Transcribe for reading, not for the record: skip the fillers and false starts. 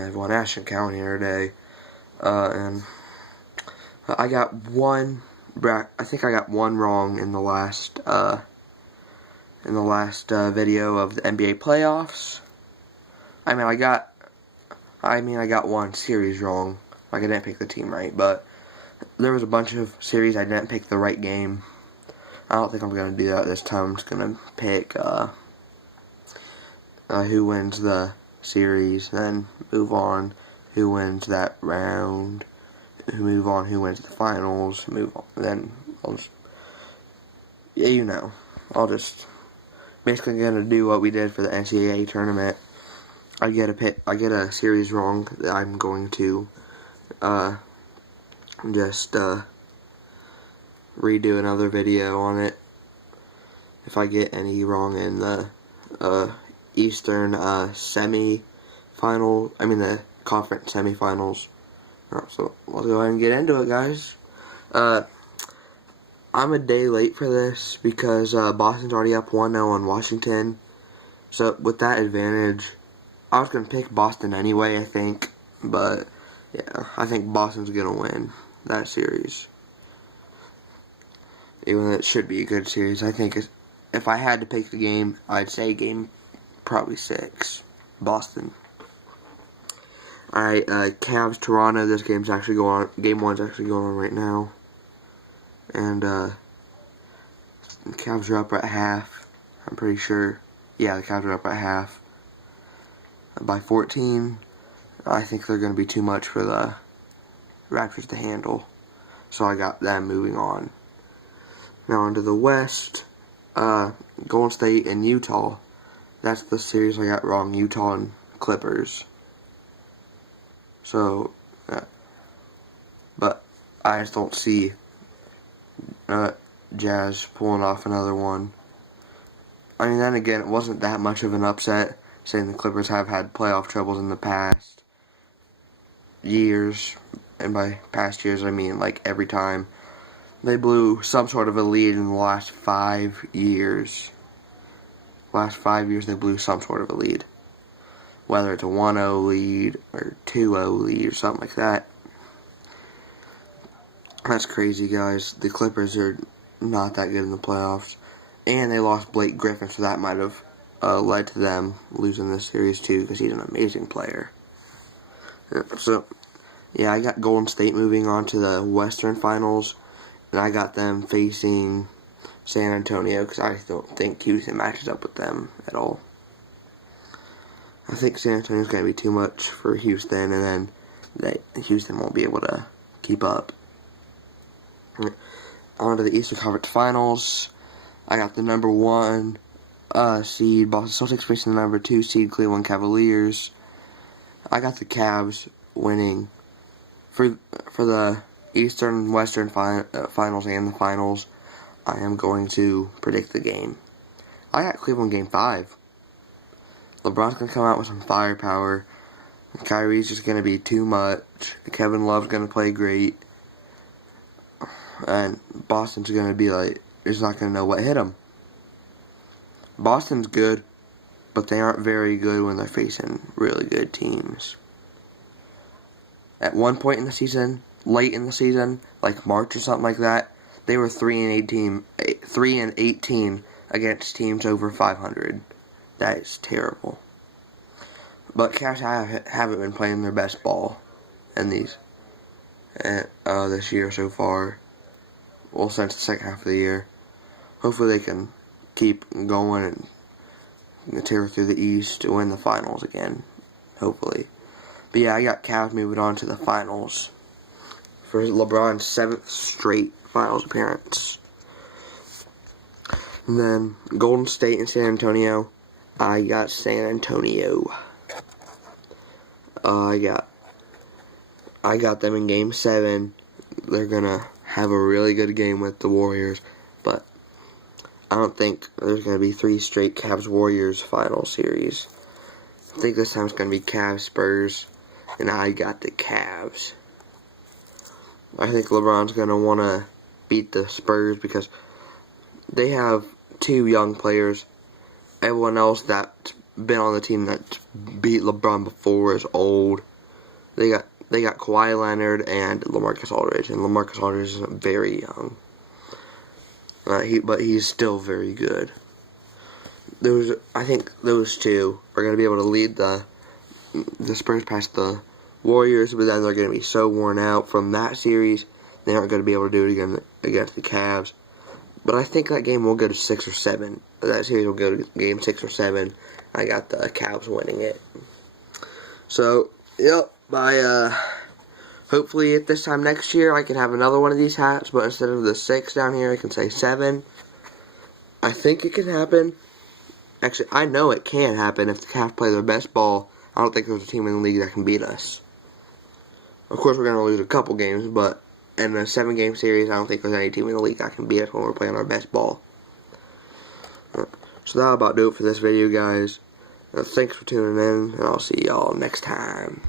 Everyone, Ashton Cowan here today, and I got one. I think I got one wrong in the last video of the NBA playoffs. I got one series wrong. Like, I didn't pick the team right, but there was a bunch of series I didn't pick the right game. I don't think I'm gonna do that this time. I'm just gonna pick who wins the series, then move on who wins that round, move on who wins the finals, move on, then I'll just basically gonna do what we did for the NCAA tournament. I get a series wrong that I'm going to just redo another video on it. If I get any wrong in the Eastern the conference semifinals. So we'll go ahead and get into it, guys. I'm a day late for this because Boston's already up 1-0 on Washington. So with that advantage, I was going to pick Boston anyway, I think. But yeah, I think Boston's going to win that series. Even though it should be a good series. I think if I had to pick the game, I'd say game probably 6. Boston. Alright, Cavs Toronto. This game's actually going on. Game 1's actually going on right now. And the Cavs are up at half. I'm pretty sure. Yeah, the Cavs are up at half by 14. I think they're going to be too much for the Raptors to handle. So I got them moving on. Now onto the West. Golden State and Utah. That's the series I got wrong. Utah and Clippers. So, but I just don't see Jazz pulling off another one. I mean, then again, it wasn't that much of an upset, saying the Clippers have had playoff troubles in the past years. And by past years, I mean like every time they blew some sort of a lead in the last 5 years. Last 5 years, they blew some sort of a lead. Whether it's a 1-0 lead or 2-0 lead or something like that. That's crazy, guys. The Clippers are not that good in the playoffs. And they lost Blake Griffin, so that might have led to them losing this series too, because he's an amazing player. So, yeah, I got Golden State moving on to the Western Finals. And I got them facing San Antonio, because I don't think Houston matches up with them at all. I think San Antonio's going to be too much for Houston, and then Houston won't be able to keep up. On to the Eastern Conference Finals. I got the number 1 seed Boston Celtics facing the number 2 seed Cleveland Cavaliers. I got the Cavs winning for the Eastern, Western Finals and the Finals. I am going to predict the game. I got Cleveland Game 5. LeBron's going to come out with some firepower. Kyrie's just going to be too much. Kevin Love's going to play great. And Boston's going to be like, he's not going to know what hit him. Boston's good, but they aren't very good when they're facing really good teams. At one point in the season, late in the season, like March or something like that, they were 3-18 against teams over 500. That is terrible. But Cavs haven't been playing their best ball in these this year so far. Well, since the second half of the year. Hopefully they can keep going and tear through the East to win the finals again. Hopefully. But yeah, I got Cavs moving on to the finals for LeBron's 7th straight finals appearance. And then Golden State and San Antonio. I got San Antonio. I got them in Game 7. They're gonna have a really good game with the Warriors, but I don't think there's gonna be 3 straight Cavs-Warriors final series. I think this time it's gonna be Cavs-Spurs, and I got the Cavs. I think LeBron's gonna wanna beat the Spurs because they have 2 young players. Everyone else that been on the team that beat LeBron before is old. They got Kawhi Leonard and LaMarcus Aldridge, and LaMarcus Aldridge is very young. But he's still very good. I think those two are going to be able to lead the Spurs past the Warriors, but then they're going to be so worn out from that series, they aren't going to be able to do it again against the Cavs. But I think that game will go to 6 or 7. That series will go to game 6 or 7. I got the Cavs winning it. So, yep, hopefully at this time next year I can have another one of these hats, but instead of the 6 down here, I can say 7. I think it can happen. Actually, I know it can happen if the Cavs play their best ball. I don't think there's a team in the league that can beat us. Of course, we're going to lose a couple games, but in a 7-game series, I don't think there's any team in the league that can beat us when we're playing our best ball. So that'll about do it for this video, guys. Thanks for tuning in, and I'll see y'all next time.